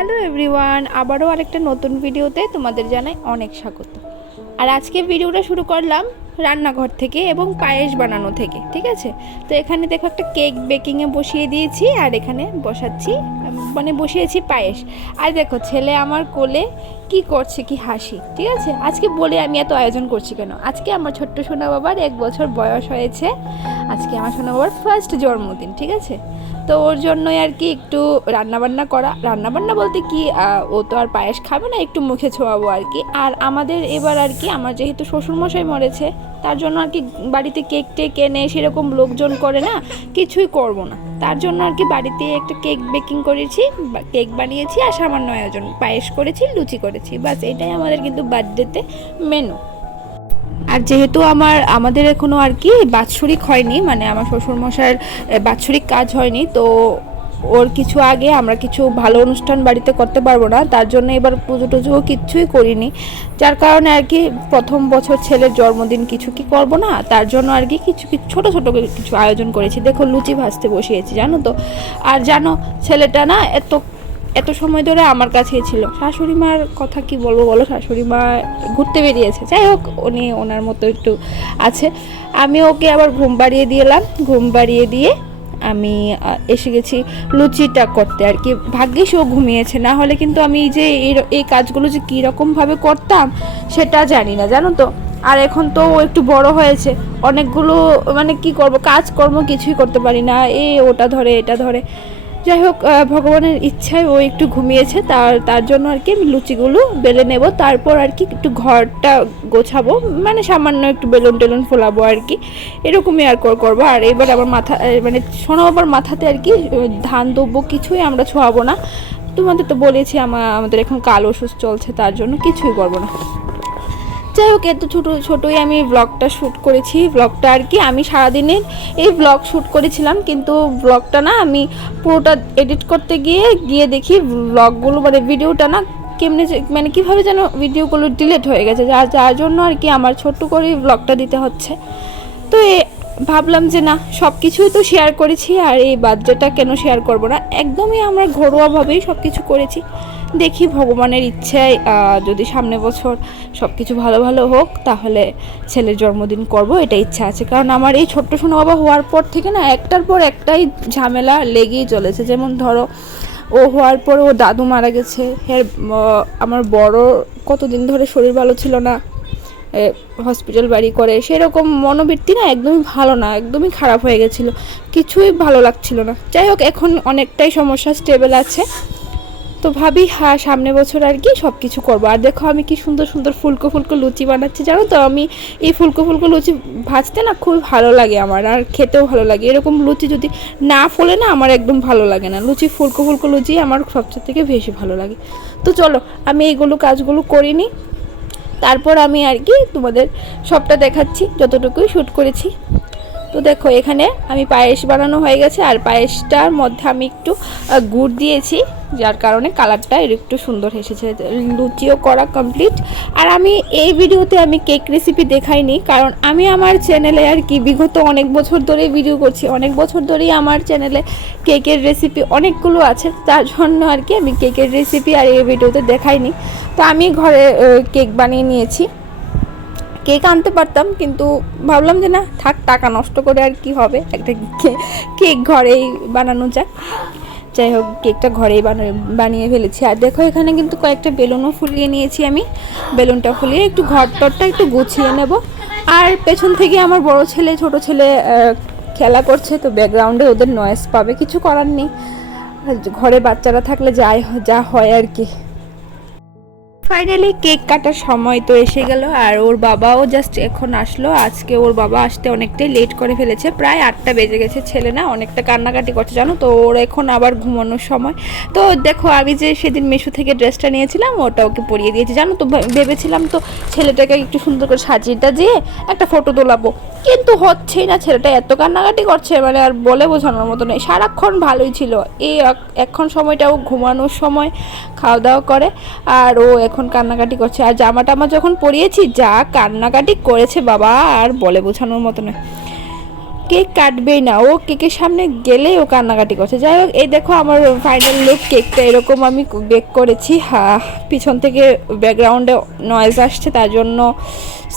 Everyone, আবারও আরেকটা নতুন ভিডিওতে তোমাদের জানাই অনেক স্বাগত। আর আজকে ভিডিওটা শুরু করলাম রান্নাঘর থেকে এবং পায়েস বানানো থেকে, ঠিক আছে? তো এখানে দেখো একটা কেক বেকিংয়ে বসিয়ে দিয়েছি আর এখানে বসাচ্ছি মানে বসিয়েছি পায়েস। আর দেখো, ছেলে আমার কোলে কি করছে, কি হাসি, ঠিক আছে? আজকে বলে আমি এত আয়োজন করছি কেন? আজকে আমার ছোট্ট সোনা বাবার এক বছর বয়স হয়েছে। আজকে আমার সোনা বাবার ফার্স্ট জন্মদিন, ঠিক আছে? তো ওর জন্যই আর কি একটু রান্নাবান্না করা। রান্নাবান্না বলতে কি ও তো আর পায়েস খাবে না, একটু মুখে ছোঁয়াবো আর কি। আর আমাদের এবার আর কি, আমার যেহেতু শ্বশুরমশাই মরেছে, তার জন্য আর কি বাড়িতে কেক টেক এনে সেরকম লোকজন করে না, কিছুই করব না। তার জন্য আর কি বাড়িতে একটা কেক বেকিং করেছি কেক বানিয়েছি আর সামান্য আয়োজন, পায়েস করেছি, লুচি করেছি বাস এটাই আমাদের কিন্তু বার্থডেতে মেনু আর যেহেতু আমার, আমাদের এখনও আর কি বাৎসরিক হয়নি মানে আমার শ্বশুরমশার বাৎসরিক কাজ হয়নি, তো ওর কিছু আগে আমরা কিছু ভালো অনুষ্ঠান বাড়িতে করতে পারব না, তার জন্য এবার পুজো টুজো কিচ্ছুই করিনি। যার কারণে আর কি প্রথম বছর ছেলের জন্মদিন কিছু কি করব না, তার জন্য আর কি কিছু কিছু ছোটো ছোটো কিছু আয়োজন করেছি। দেখো লুচি ভাজতে বসিয়েছি, জানো তো? আর জানো, ছেলেটা না এত এত সময় ধরে আমার কাছেই ছিল। শাশুড়ি মার কথা কি বলব বলো? শাশুড়ি মা ঘুরতে বেরিয়েছে। যাই হোক, উনি ওনার মতো একটু আছে। আমি ওকে আবার ঘুম বাড়িয়ে দিলাম ঘুম বাড়িয়ে দিয়ে আমি এসে গেছি লুচিটা করতে আর কি। ভাগ্যিস ও ঘুমিয়েছে, না হলে কিন্তু আমি যে এই কাজগুলো যে কীরকমভাবে করতাম সেটা জানি না, জানো তো? আর এখন তো ও একটু বড় হয়েছে, অনেকগুলো মানে কি করব, কাজকর্ম কিছুই করতে পারি না, এ ওটা ধরে, এটা ধরে। যাই হোক ভগবানের ইচ্ছায় ও একটু ঘুমিয়েছে, তার তার জন্য আর কি আমি লুচিগুলো বেলে নেব। তারপর আর কি একটু ঘরটা গোছাবো মানে সামান্য একটু বেলুন টেলুন ফোলাবো আর কি। এরকমই আর কর- করব। আর এবার আমার মাথা মানে শোনো আবার মাথাতে আর কি ধান দ্রব্য কিছুই আমরা ছোঁয়াবো না। তোমাদের তো বলেছি আমার আমাদের এখন কাল ওষুধ চলছে, তার জন্য কিছুই করব না। যাই হোক, এত ছোটো, ছোটোই আমি ব্লগটা শ্যুট করেছি। ব্লগটা আর কি, আমি সারাদিনের এই ব্লগ শ্যুট করেছিলাম, কিন্তু ব্লগটা না আমি পুরোটা এডিট করতে গিয়ে গিয়ে দেখি ব্লগগুলো মানে ভিডিওটা না কেমনে মানে কীভাবে যেন ভিডিওগুলো ডিলিট হয়ে গেছে। যার যার জন্য আর কি আমার ছোট্ট করে ব্লগটা দিতে হচ্ছে। তো এ, ভাবলাম যে না সব কিছুই তো শেয়ার করেছি, আর এই বার্থডেটা কেন শেয়ার করব না? একদমই আমরা ঘরোয়াভাবেই সব কিছু করেছি। দেখি ভগবানের ইচ্ছায় যদি সামনে বছর সব কিছু ভালো ভালো হোক, তাহলে ছেলের জন্মদিন করব এটা ইচ্ছা আছে। কারণ আমার এই ছোট্ট সোনা বাবা হওয়ার পর থেকে না, একটার পর একটাই ঝামেলা লেগেই চলেছে। যেমন ধরো, ও হওয়ার পর ও দাদু মারা গেছে, এর আমার বড় কতদিন ধরে শরীর ভালো ছিল না হসপিটাল বাড়ি করে, সেরকম মনোবৃত্তি না একদমই ভালো না, একদমই খারাপ হয়ে গেছিল, কিছুই ভালো লাগছিল না। যাই হোক, এখন অনেকটাই সমস্যা স্টেবল আছে। তো ভাবি হ্যাঁ সামনে বছর আর কি সব কিছু করব। আর দেখো আমি কি সুন্দর সুন্দর ফুলকো ফুলকো লুচি বানাচ্ছি, জানো তো? আমি এই ফুলকো ফুলকো লুচি ভাজতে না খুবই ভালো লাগে আমার, আর খেতেও ভালো লাগে। এরকম লুচি যদি না ফোলে না আমার একদম ভালো লাগে না। লুচি, ফুলকো ফুলকো লুচি আমার সবচেয়ে থেকে বেশি ভালো লাগে। তো চলো, আমি এইগুলো কাজগুলো করিনি তারপর আমি আর কি তোমাদের সবটা দেখাচ্ছি, যতটুকুই শ্যুট করেছি। তো দেখো, এখানে আমি পায়েস বানানো হয়ে গেছে, আর পায়েসটার মধ্যে আমি একটু গুড় দিয়েছি, যার কারণে কালারটা একটু সুন্দর এসেছে, লুচিও করা কমপ্লিট আর আমি এই ভিডিওতে আমি কেক রেসিপি দেখাইনি, কারণ আমি আমার চ্যানেলে আর কি, বিগত অনেক বছর ধরে ভিডিও করছি, অনেক বছর ধরেই আমার চ্যানেলে কেকের রেসিপি অনেকগুলো আছে, তার জন্য আর কি আমি কেকের রেসিপি আর এই ভিডিওতে দেখাইনি। তো আমি ঘরে কেক বানিয়ে নিয়েছি। কেক আনতে পারতাম, কিন্তু ভাবলাম যে না, থাক, টাকা নষ্ট করে আর কি হবে? একটা কেক ঘরেই বানানো যাক। যাই হোক, কেকটা ঘরেই বানা- বানিয়ে ফেলেছি। আর দেখো, এখানে কিন্তু কয়েকটা বেলুনও ফুলিয়ে নিয়েছি আমি। বেলুনটা ফুলিয়ে একটু ঘর টরটা একটু গুছিয়ে নেব। আর পেছন থেকে আমার বড় ছেলে, ছোট ছেলে খেলা করছে, তো ব্যাকগ্রাউন্ডে ওদের নয়েস পাবে। কিছু করার নেই। ঘরে বাচ্চারা থাকলে যাই, যা হয় আর কি। ফাইনালি কেক কাটার সময় তো এসে গেল আর ওর বাবাও জাস্ট এখন আসলো। আজকে ওর বাবা আসতে অনেকটাই লেট করে ফেলেছে। প্রায় আটটা বেজে গেছে, ছেলে না অনেকটা কান্নাকাটি করছে, জানো তো? ওর এখন আবার ঘুমানোর সময়। তো দেখো, আমি যে সেদিন মেশো থেকে ড্রেসটা নিয়েছিলাম, ওটা ওকে পরিয়ে দিয়েছি। জানো তো ভেবেছিলাম তো ছেলেটাকে একটু সুন্দর করে সাজিয়ে টাজিয়ে একটা ফটো তোলাবো। কিন্তু হচ্ছেই না, ছেলেটা এত কান্নাকাটি করছে মানে আর বলে বোঝানোর মতো নেই। সারাক্ষণ ভালোই ছিল। এই এখন সময়টা ও ঘুমানোর সময় খাওয়া দাওয়া করে, আর ও এখন কান্নাকাটি করছে। আর জামাটা আমার যখন পরিয়েছি, যা কান্নাকাটি করেছে বাবা, আর বলে বোঝানোর মতো নয় কেক কাটবেই না। ও কেকের সামনে গেলেই ও কান্নাকাটি করছে। যাই হোক, এই দেখো আমার ফাইনাল লুক কেকটা এরকম আমি বেক করেছি। হ্যাঁ পিছন থেকে ব্যাকগ্রাউন্ডে নয়েজ আসছে, তার জন্য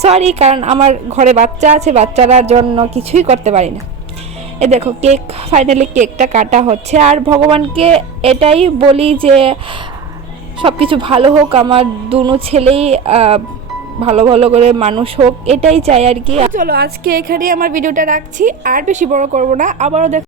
সরি কারণ আমার ঘরে বাচ্চা আছে বাচ্চারার জন্য কিছুই করতে পারি না। এ দেখো, কেক ফাইনালি কেকটা কাটা হচ্ছে। আর ভগবানকে এটাই বলি যে সব কিছু ভালো হোক, আমার দুনো ছেলেই ভালো ভালো করে মানুষ হোক, এটাই চাই আর কি। চলো, আজকে এখানেই আমার ভিডিওটা রাখছি। আর বেশি বড় করব না, আবারও দেখ